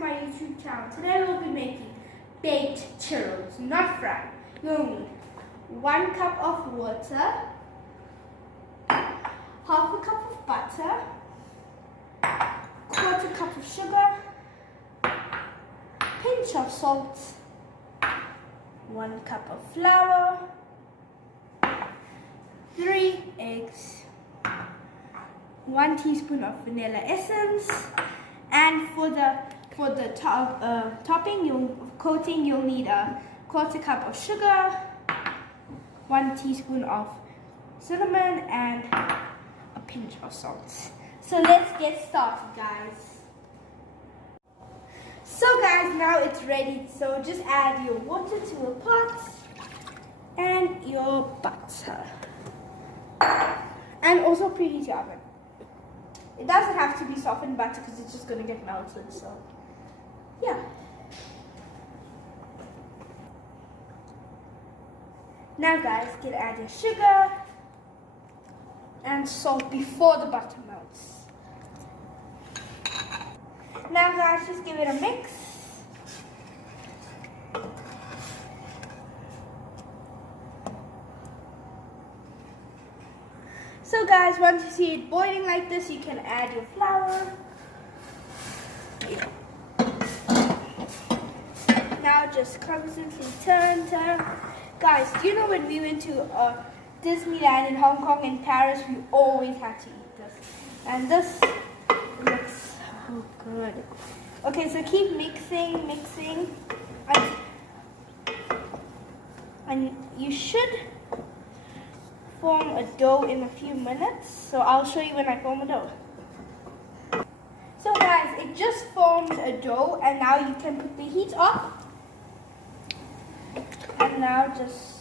my YouTube channel. Today we'll be making baked churros, not fried. You'll need 1 cup of water, half a cup of butter, 1/4 cup of sugar, pinch of salt, 1 cup of flour, 3 eggs, 1 teaspoon of vanilla essence, and for the coating you'll need a 1/4 cup of sugar, 1 teaspoon of cinnamon, and a pinch of salt. So let's get started, guys. So guys, now it's ready. So just add your water to a pot and your butter. And also preheat your oven. It doesn't have to be softened butter because it's just going to get melted. So yeah. Now guys, add your sugar and salt before the butter melts. Now guys, just give it a mix. So guys, once you see it boiling like this, you can add your flour. Now just constantly turn. Guys, do you know when we went to Disneyland in Hong Kong and Paris, we always had to eat this. And this looks so good. Okay, so keep mixing. And you should form a dough in a few minutes. So I'll show you when I form a dough. So guys, it just formed a dough, and now you can put the heat off. And now just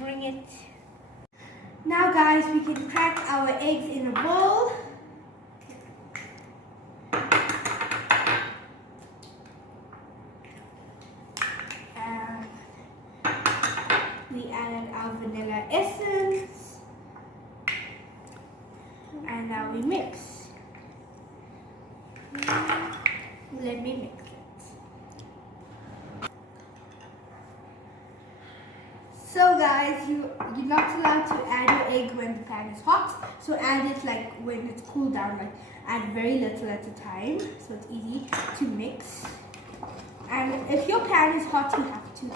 bring it. Now guys, we can crack our eggs in a bowl. And we added our vanilla essence. And now we mix. Let me mix it. So guys, you're not allowed to add your egg when the pan is hot. So add it like when it's cooled down. Like add very little at a time, so it's easy to mix. And if your pan is hot, you have to.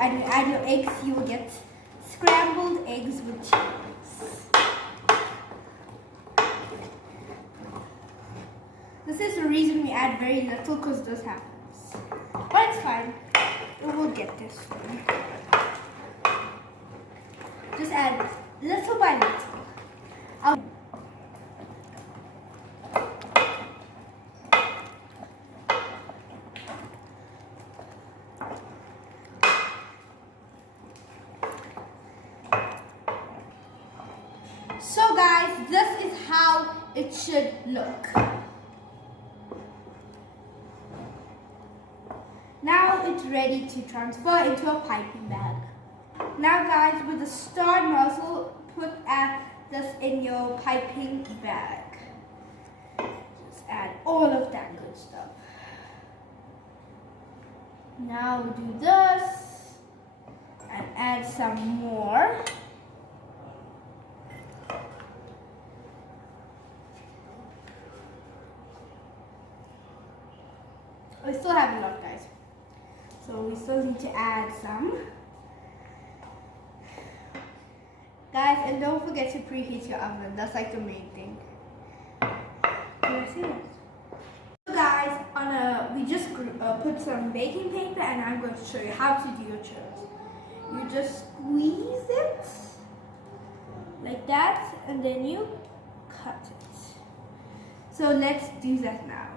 And you add your eggs. You will get scrambled eggs with churros. This is the reason we add very little, because this happens. But it's fine. We'll get this one. Just add little by little. So guys, this is how it should look. Now it's ready to transfer into a piping bag. Now guys, with the star nozzle, put this in your piping bag. Just add all of that good stuff. Now we do this and add some more. We still have a lot, guys. So we still need to add some. Guys, and don't forget to preheat your oven. That's like the main thing. So guys, we just put some baking paper, and I'm going to show you how to do your churros. You just squeeze it like that, and then you cut it. So let's do that now.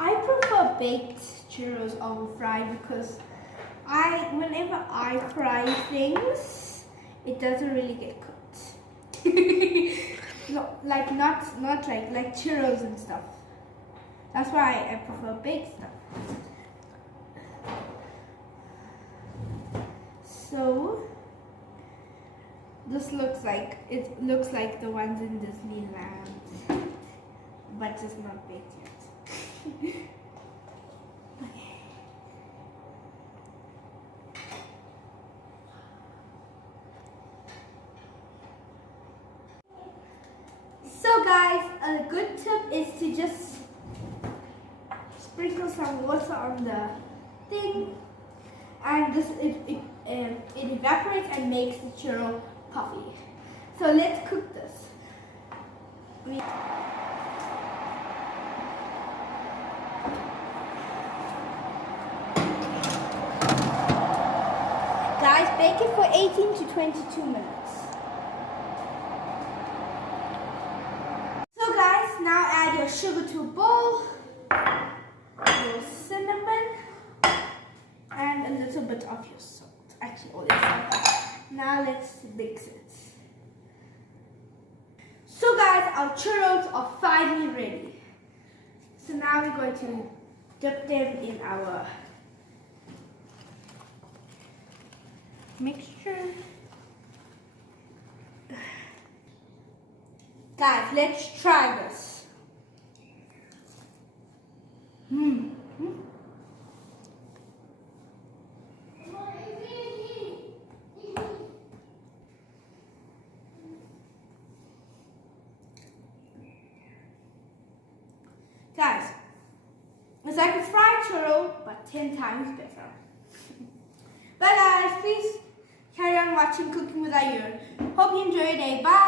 I prefer baked churros over fried because I whenever I fry things, it doesn't really get cooked. No, like not like churros and stuff. That's why I prefer baked stuff. So this looks like the ones in Disneyland, but it's not baked yet. So guys, a good tip is to just sprinkle some water on the thing, and it evaporates and makes the churro puffy. So let's cook this. Guys, bake it for 18 to 22 minutes. So guys, now add your sugar to a bowl, your cinnamon, and a little bit of your salt. Actually, all your salt. Now let's mix it. So guys, our churros are finally ready. So now we're going to dip them in our mixture. Guys, let's try this. Guys, it's like a fried churro, but 10 times better. But guys, please carry on watching Cooking with Ayur. Hope you enjoy your day. Bye.